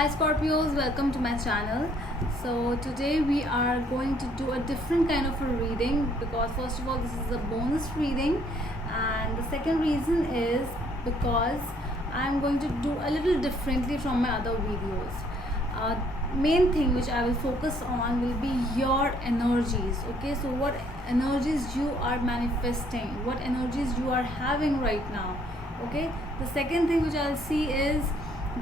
Hi Scorpios, welcome to my channel. So today we are going to do a different kind of a reading because first of all this is a bonus reading, and the second reason is because I'm going to do a little differently from my other videos. Main thing which I will focus on will be your energies. Okay, so what energies you are manifesting, what energies you are having right now. Okay, the second thing which I'll see is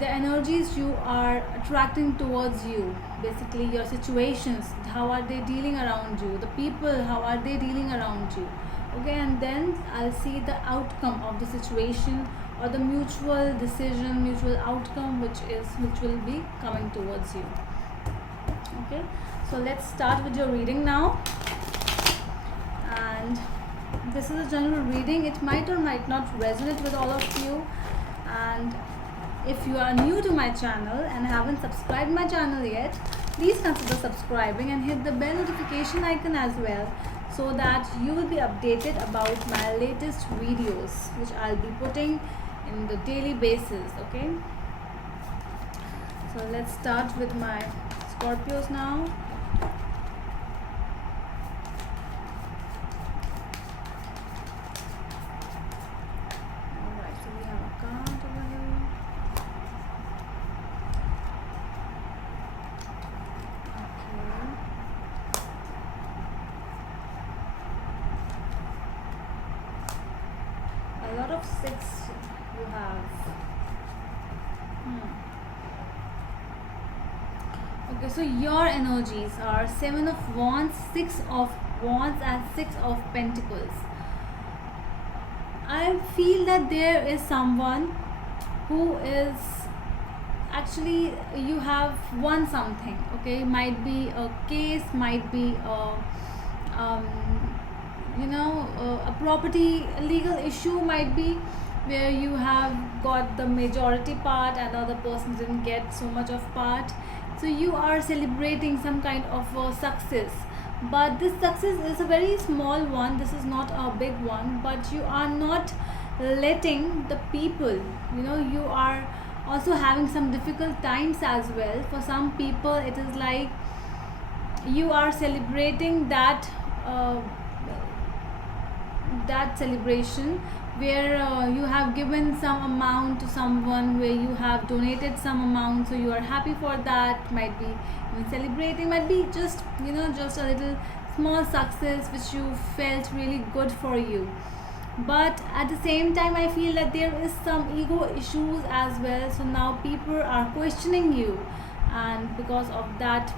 the energies you are attracting towards you, basically your situations, how are they dealing around you, the people, how are they dealing around you. Okay, and then I'll see the outcome of the situation or the mutual decision, mutual outcome which will be coming towards you. Okay, so let's start with your reading now. And this is a general reading. It might or might not resonate with all of you, and if you are new to my channel and haven't subscribed my channel yet, please consider subscribing and hit the bell notification icon as well, so that you will be updated about my latest videos which I'll be putting in the daily basis. Okay, so let's start with my Scorpios now. Alright, so we have a card over here. A lot of six you have. Okay, so your energies are Seven of Wands, Six of Wands, and Six of Pentacles. I feel that there is someone who is actually, you have won something. Okay, might be a case, might be um, a property, a legal issue might be, where you have got the majority part and the other person didn't get so much of part. So you are celebrating some kind of success, but this success is a very small one. This is not a big one, but you are not letting the people, you are also having some difficult times as well. For some people it is like you are celebrating that celebration where you have given some amount to someone, where you have donated some amount, so you are happy for that. Might be even celebrating, might be just just a little small success which you felt really good for you. But at the same time I feel that there is some ego issues as well. So now people are questioning you, and because of that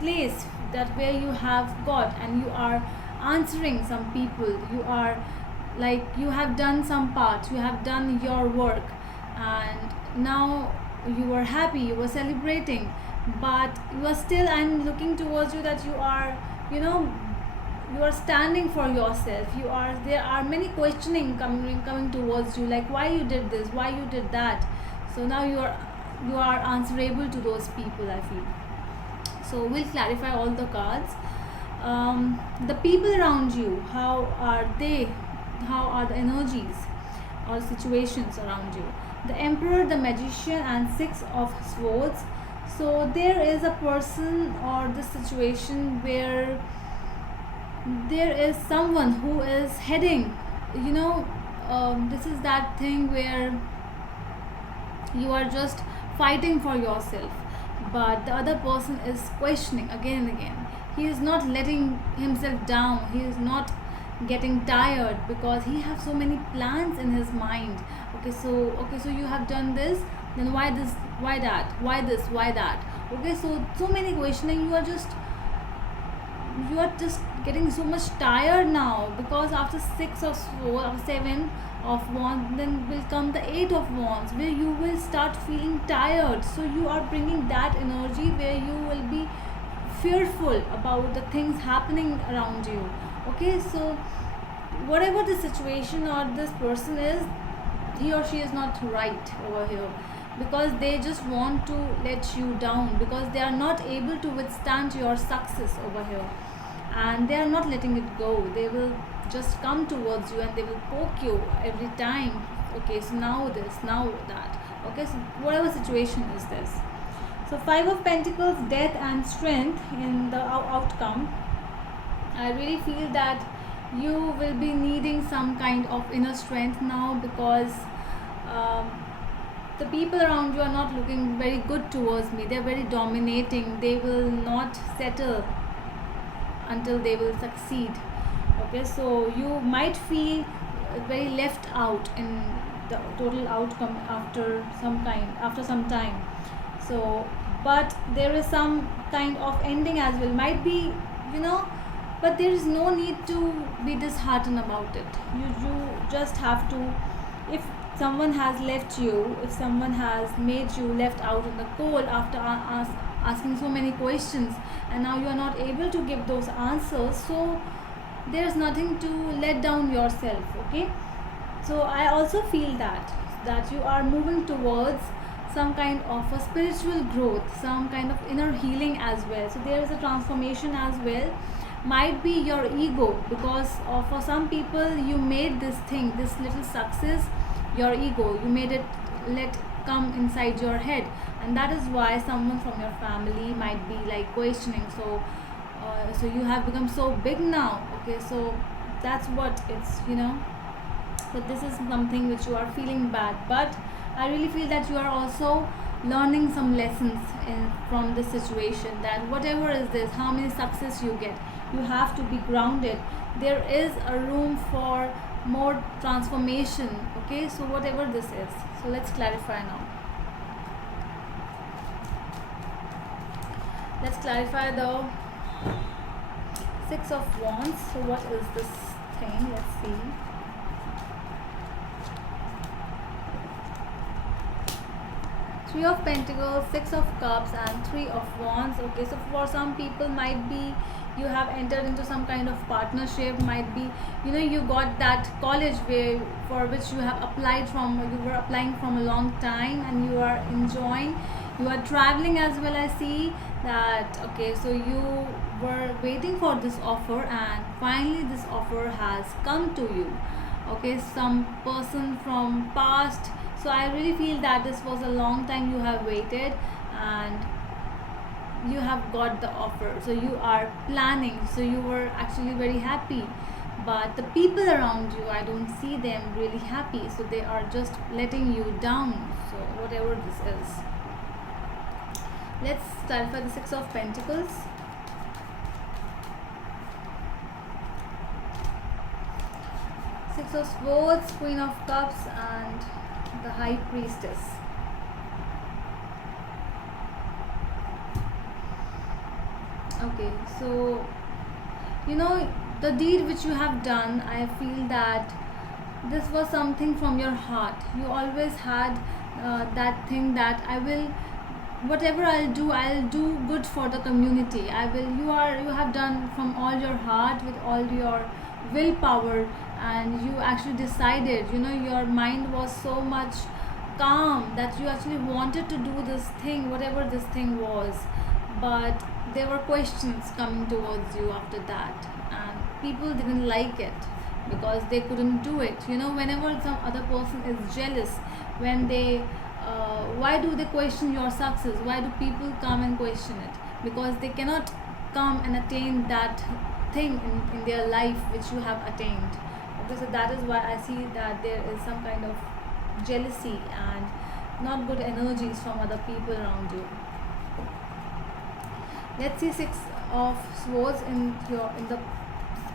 place that where you have got, and you are answering some people, you are like, you have done some part, you have done your work, and now you are happy, you were celebrating, but you are still, I'm looking towards you that you are, you are standing for yourself. There are many questioning coming towards you, like why you did this, why you did that. So now you are answerable to those people, I feel. So we'll clarify all the cards. The people around you, how are they, how are the energies or situations around you. The Emperor, the Magician, and Six of Swords. So there is a person or the situation where there is someone who is heading, this is that thing where you are just fighting for yourself, but the other person is questioning again and again. He is not letting himself down, he is not getting tired, because he has so many plans in his mind. Okay, so you have done this, then why this, why that, why this, why that. Okay, so many questioning. You are just getting so much tired now, because after Six of Swords, after Seven of Wands, then will come the Eight of Wands, where you will start feeling tired. So you are bringing that energy where you will be fearful about the things happening around you. Okay, so whatever the situation or this person is, he or she is not right over here, because they just want to let you down, because they are not able to withstand your success over here, and they are not letting it go. They will just come towards you and they will poke you every time. Okay, so now this, now that. Okay, so whatever situation is this. So Five of Pentacles, death and strength in the outcome. I really feel that you will be needing some kind of inner strength now, because um, the people around you are not looking very good towards me. They're very dominating. They will not settle until they will succeed. Okay, so you might feel very left out in the total outcome after some time. So but there is some kind of ending as well, might be, you know, but there is no need to be disheartened about it. You just have to, if someone has left you, if someone has made you left out in the cold after asking so many questions, and now you are not able to give those answers, so there's nothing to let down yourself. Okay, so I also feel that you are moving towards some kind of a spiritual growth, some kind of inner healing as well. So there is a transformation as well. Might be your ego, because for some people you made this thing, this little success, your ego, you made it let come inside your head, and that is why someone from your family might be like questioning. So you have become so big now. Okay, so that's what it's, you know. So this is something which you are feeling bad, but I really feel that you are also learning some lessons from this situation, that whatever is this, how many success you get, you have to be grounded. There is a room for more transformation. Okay, so whatever this is, so let's clarify now. Let's clarify the Six of Wands. So what is this thing? Let's see. Three of Pentacles, Six of Cups, and Three of Wands. Okay, so for some people might be you have entered into some kind of partnership, might be, you know, you got that college where for which you have applied from, you were applying from a long time, and you are enjoying, you are traveling as well. I see that. Okay, so you were waiting for this offer, and finally this offer has come to you. Okay, some person from past. So I really feel that this was a long time you have waited, and you have got the offer. So you are planning, so you were actually very happy, but the people around you, I don't see them really happy, so they are just letting you down. So whatever this is, let's clarify the Six of Pentacles. Six of Swords, Queen of Cups, and the High Priestess. Okay, so you know, the deed which you have done, I feel that this was something from your heart. You always had that thing that I will, whatever I'll do good for the community. I will, you have done from all your heart, with all your willpower, and you actually decided, you know, your mind was so much calm that you actually wanted to do this thing, whatever this thing was. But there were questions coming towards you after that, and people didn't like it because they couldn't do it. You know, whenever some other person is jealous, when they why do they question your success? Why do people come and question it? Because they cannot come and attain that thing in their life which you have attained. Okay, so that is why I see that there is some kind of jealousy and not good energies from other people around you. Let's see Six of Swords in the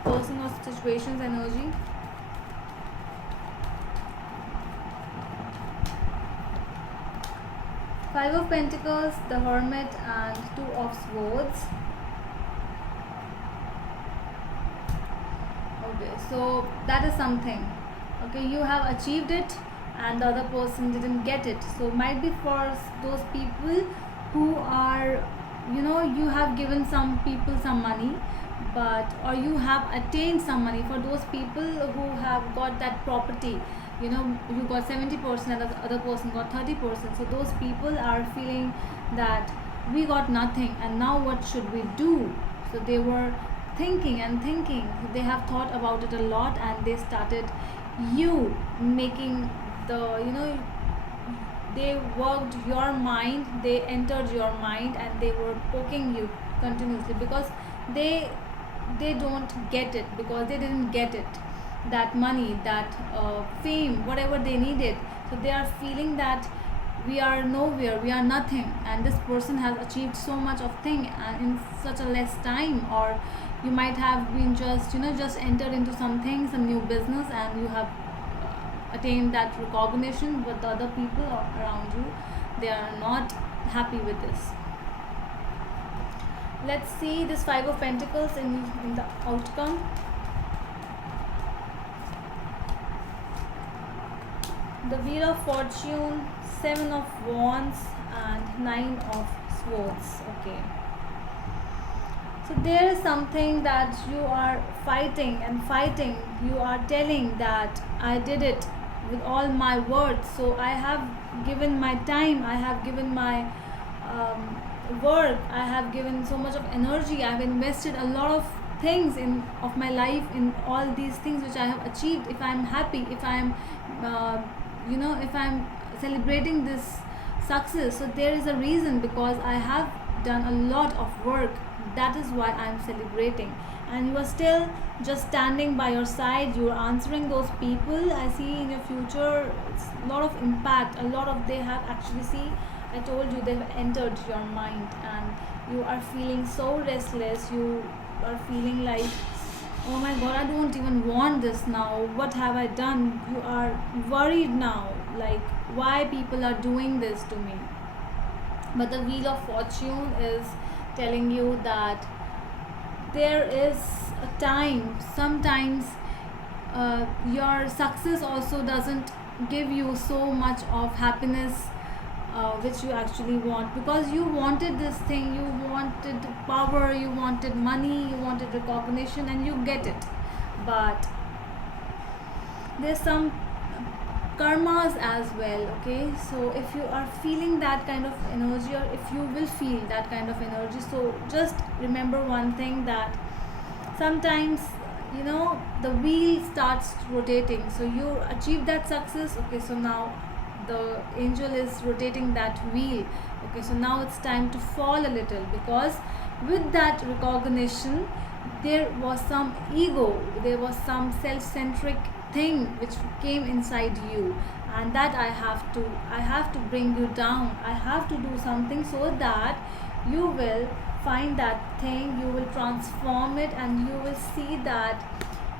person or situation's energy. Five of Pentacles, the Hermit, and Two of Swords. Okay, so that is something. Okay, you have achieved it and the other person didn't get it. So might be for those people who are, you know, you have given some people some money, but or you have attained some money. For those people who have got that property, you know, you got 70% and the other person got 30%. So those people are feeling that we got nothing, and now what should we do? So they were thinking and thinking. They have thought about it a lot, and they started you making the, you know, they worked your mind, they entered your mind, and they were poking you continuously because they they don't get it, because they didn't get it, that money, that fame, whatever they needed. So they are feeling that we are nowhere, we are nothing, and this person has achieved so much of thing in such a less time. Or you might have been just, just entered into something, some new business, and you have attained that recognition, but the other people around you, they are not happy with this. Let's see this Five of Pentacles in the outcome. The Wheel of Fortune, Seven of Wands, and Nine of Swords. Okay. So there is something that you are fighting and fighting. You are telling that I did it with all my words. So I have given my time, I have given my work, I have given so much of energy, I have invested a lot of things in of my life in all these things which I have achieved. If I am happy, if I am if I am celebrating this success, so there is a reason, because I have done a lot of work. That is why I am celebrating. And you are still just standing by your side, you are answering those people. I see in your future it's a lot of impact, a lot of, they have actually, see, I told you, they've entered your mind, and you are feeling so restless. You are feeling like, oh my god, I don't even want this now, what have I done? You are worried now, like, why people are doing this to me. But the Wheel of Fortune is telling you that there is a time, sometimes your success also doesn't give you so much of happiness which you actually want, because you wanted this thing, you wanted power, you wanted money, you wanted recognition, and you get it. But there's some karmas as well. Okay, so if you are feeling that kind of energy, or if you will feel that kind of energy, so just remember one thing, that sometimes the wheel starts rotating. So you achieve that success. Okay, so now the angel is rotating that wheel. Okay, so now it's time to fall a little, because with that recognition there was some ego, there was some self-centric thing which came inside you, and that I have to bring you down. I have to do something so that you will find that thing, you will transform it, and you will see that,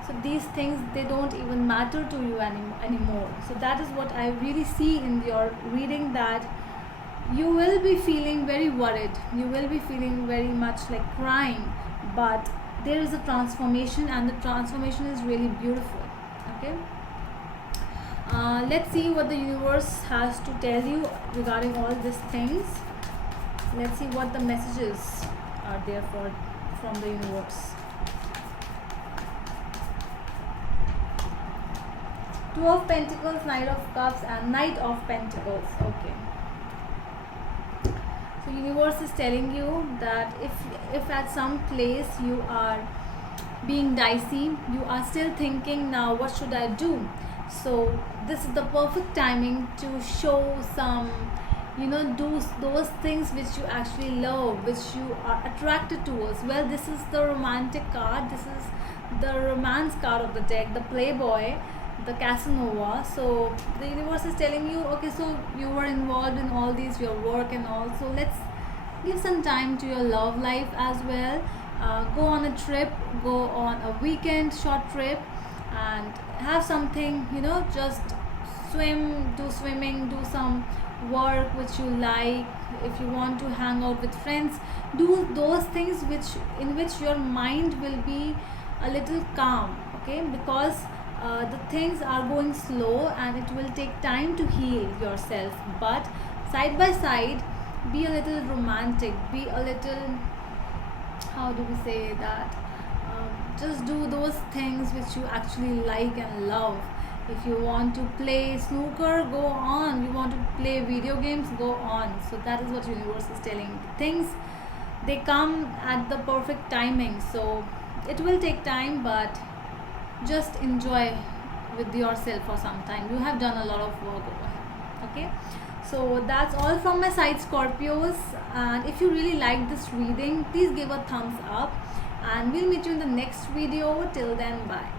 so these things, they don't even matter to you anymore. So that is what I really see in your reading, that you will be feeling very worried, you will be feeling very much like crying, but there is a transformation, and the transformation is really beautiful. Okay, let's see what the universe has to tell you regarding all these things. Let's see what the messages are there from the universe. Two of Pentacles, Knight of Cups, and Knight of Pentacles. Okay, so universe is telling you that if at some place you are being dicey, you are still thinking, now what should I do, so this is the perfect timing to show some, do those things which you actually love, which you are attracted towards. Well, this is the romantic card, this is the romance card of the deck, the playboy, the Casanova. So the universe is telling you, okay, so you were involved in all these, your work and all, so let's give some time to your love life as well. Go on a trip, go on a weekend short trip, and have something, just swim, do swimming, do some work which you like. If you want to hang out with friends, do those things in which your mind will be a little calm. Okay, because the things are going slow, and it will take time to heal yourself. But side by side, be a little romantic, be a little, how do we say that, just do those things which you actually like and love. If you want to play snooker, go on. You want to play video games, go on. So that is what universe is telling. Things, they come at the perfect timing, so it will take time, but just enjoy with yourself for some time. You have done a lot of work over here. Okay, So that's all from my side, Scorpios. And if you really like this reading, please give a thumbs up. And we'll meet you in the next video. Till then, bye.